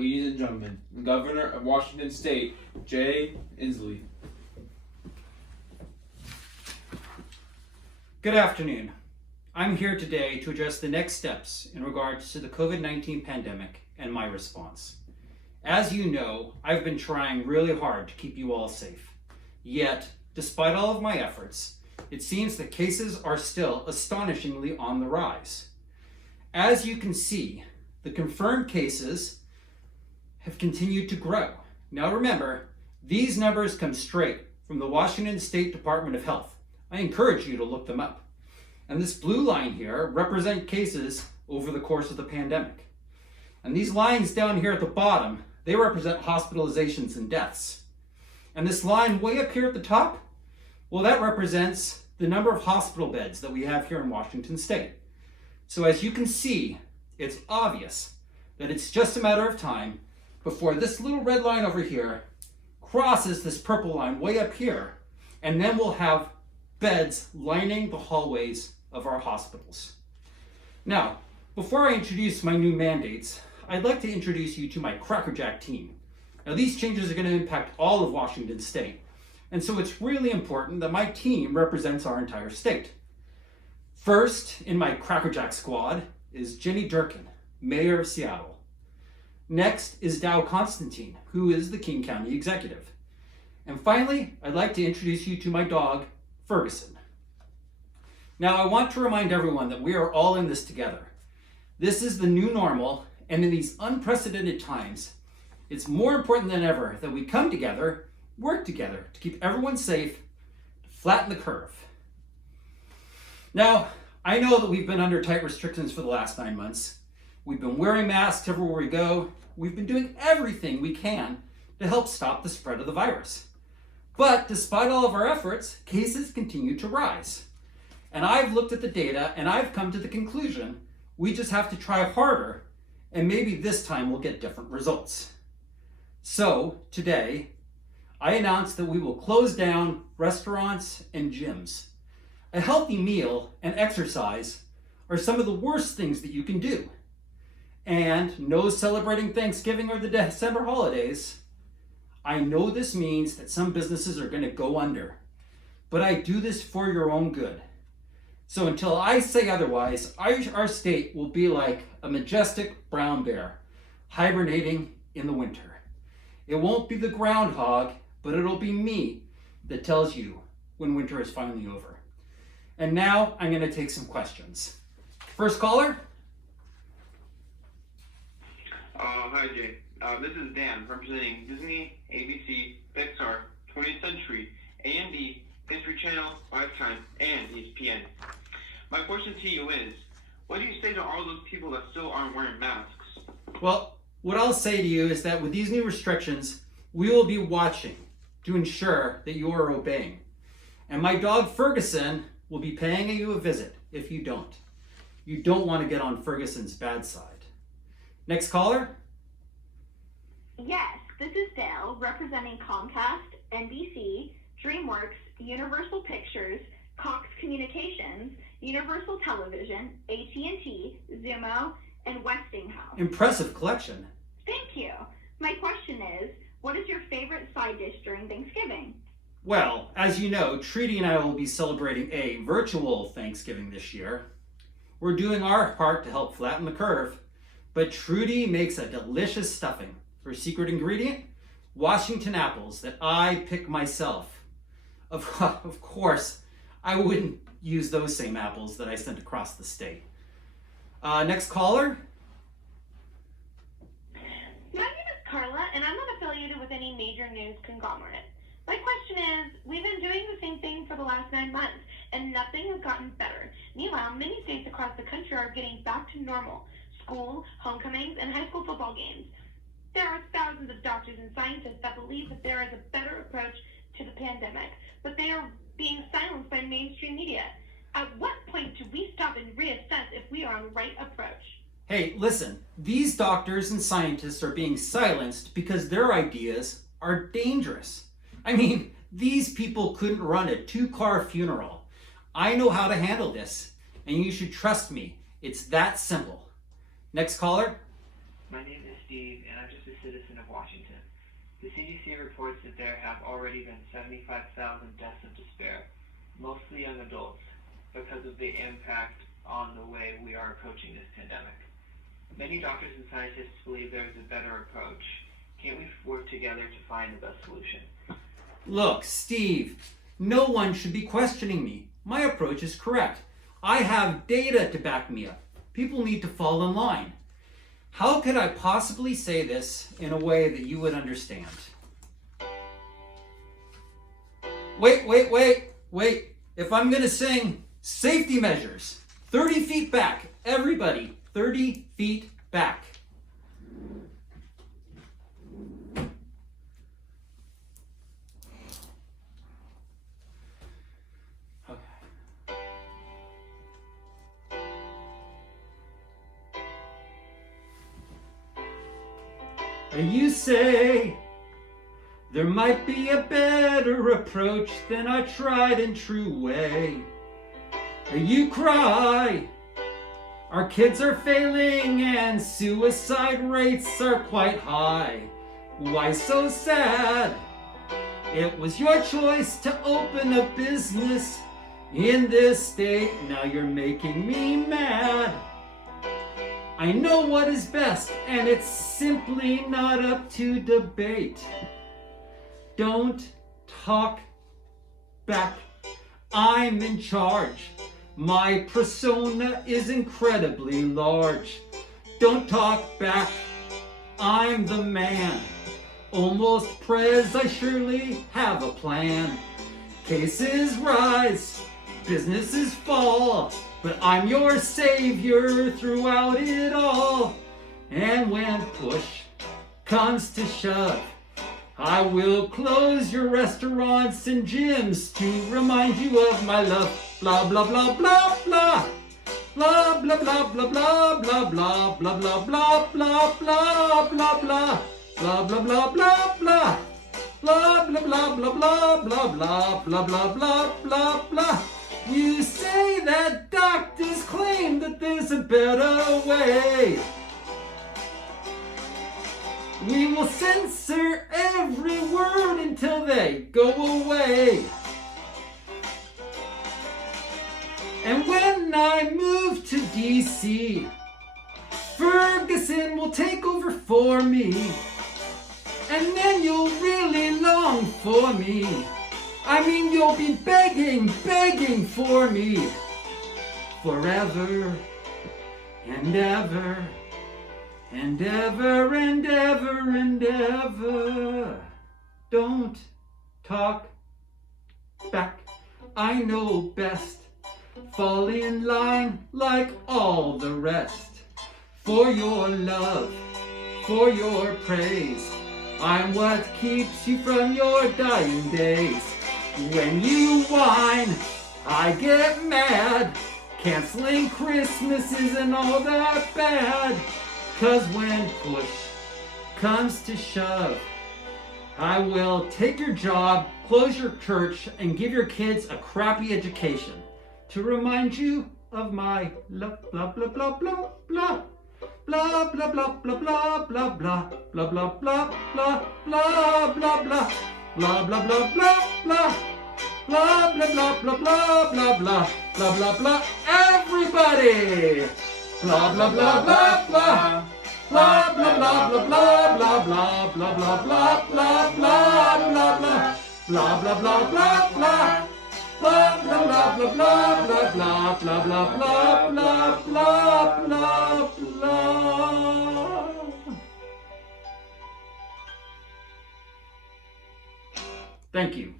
Ladies and gentlemen, the Governor of Washington State, Jay Inslee. Good afternoon. I'm here today to address the next steps in regards to the COVID-19 pandemic and my response. As you know, I've been trying really hard to keep you all safe. Yet, despite all of my efforts, it seems that cases are still astonishingly on the rise. As you can see, the confirmed cases have continued to grow. Now remember, these numbers come straight from the Washington State Department of Health. I encourage you to look them up. And this blue line here represent cases over the course of the pandemic. And these lines down here at the bottom, they represent hospitalizations and deaths. And this line way up here at the top, well, that represents the number of hospital beds that we have here in Washington State. So as you can see, it's obvious that it's just a matter of time before this little red line over here crosses this purple line way up here, and then we'll have beds lining the hallways of our hospitals. Now, before I introduce my new mandates, I'd like to introduce you to my crackerjack team. Now, these changes are going to impact all of Washington State, and so it's really important that my team represents our entire state. First in my crackerjack squad is Jenny Durkin, Mayor of Seattle. Next is Dow Constantine, who is the King County Executive. And finally, I'd like to introduce you to my dog, Ferguson. Now, I want to remind everyone that we are all in this together. This is the new normal, and in these unprecedented times, it's more important than ever that we come together, work together to keep everyone safe, to flatten the curve. Now, I know that we've been under tight restrictions for the last 9 months. We've been wearing masks everywhere we go. We've been doing everything we can to help stop the spread of the virus. But despite all of our efforts, cases continue to rise. And I've looked at the data and I've come to the conclusion we just have to try harder, and maybe this time we'll get different results. So today, I announced that we will close down restaurants and gyms. A healthy meal and exercise are some of the worst things that you can do. And no celebrating Thanksgiving or the December holidays. I know this means that some businesses are going to go under, but I do this for your own good. So until I say otherwise, our state will be like a majestic brown bear hibernating in the winter. It won't be the groundhog, but it'll be me that tells you when winter is finally over. And now I'm going to take some questions. First caller. Hi, Jay. This is Dan, representing Disney, ABC, Pixar, 20th Century, A&E, History Channel, Lifetime, and ESPN. My question to you is, what do you say to all those people that still aren't wearing masks? Well, what I'll say to you is that with these new restrictions, we will be watching to ensure that you are obeying. And my dog Ferguson will be paying you a visit if you don't. You don't want to get on Ferguson's bad side. Next caller. Yes, this is Dale, representing Comcast, NBC, DreamWorks, Universal Pictures, Cox Communications, Universal Television, AT&T, Xumo, and Westinghouse. Impressive collection. Thank you. My question is, what is your favorite side dish during Thanksgiving? Well, as you know, Trudy and I will be celebrating a virtual Thanksgiving this year. We're doing our part to help flatten the curve, but Trudy makes a delicious stuffing. Her secret ingredient? Washington apples that I pick myself. Of course, I wouldn't use those same apples that I sent across the state. Next caller. My name is Carla, and I'm not affiliated with any major news conglomerate. My question is, we've been doing the same thing for the last 9 months, and nothing has gotten better. Meanwhile, many states across the country are getting back to normal. School, homecomings, and high school football games. There are thousands of doctors and scientists that believe that there is a better approach to the pandemic, but they are being silenced by mainstream media. At what point do we stop and reassess if we are on the right approach? Hey, listen, these doctors and scientists are being silenced because their ideas are dangerous. I mean, these people couldn't run a 2-car funeral. I know how to handle this, and you should trust me. It's that simple. Next caller. My name is Steve, and I'm just a citizen of Washington. The CDC reports that there have already been 75,000 deaths of despair, mostly young adults, because of the impact on the way we are approaching this pandemic. Many doctors and scientists believe there is a better approach. Can't we work together to find the best solution? Look, Steve, no one should be questioning me. My approach is correct. I have data to back me up. People need to fall in line. How could I possibly say this in a way that you would understand? Wait. If I'm going to sing safety measures, 30 feet back, everybody, 30 feet back. You say there might be a better approach than our tried and true way. You cry, our kids are failing and suicide rates are quite high. Why so sad? It was your choice to open a business in this state. Now you're making me mad. I know what is best, and it's simply not up to debate. Don't talk back. I'm in charge. My persona is incredibly large. Don't talk back. I'm the man. Almost prez, I surely have a plan. Cases rise, businesses fall, but I'm your savior throughout it all. And when push comes to shove, I will close your restaurants and gyms to remind you of my love. Blah, blah, blah, blah, blah. Blah, blah, blah, blah, blah, blah, blah, blah, blah, blah, blah, blah, blah, blah. Blah, blah, blah, blah, blah. Blah, blah, blah, blah, blah, blah, blah, blah, blah, blah, blah, blah. You say that doctors claim that there's a better way. We will censor every word until they go away. And when I move to DC, Ferguson will take over for me. And then you'll really long for me. I mean, you'll be begging for me. Forever and ever and ever and ever and ever. Don't talk back. I know best. Fall in line like all the rest. For your love, for your praise, I'm what keeps you from your dying days. When you whine, I get mad. Canceling Christmas isn't all that bad. 'Cause when push comes to shove, I will take your job, close your church, and give your kids a crappy education to remind you of my love, blah, blah, blah, blah, blah. Blah, blah, blah, blah, blah, blah, blah, blah, blah, blah, blah, blah, blah, blah. Blah, blah, blah, blah, blah. Blah, blah, blah, blah, blah, blah, blah, blah, blah, blah. Everybody! Blah, blah, blah, blah, blah. Blah, blah, blah, blah, blah, blah, blah, blah, blah, blah, blah, blah, blah. Blah, blah, blah, blah, blah. Blah, blah, blah, blah, blah, blah, blah, blah, blah, blah, blah, blah, blah. Thank you.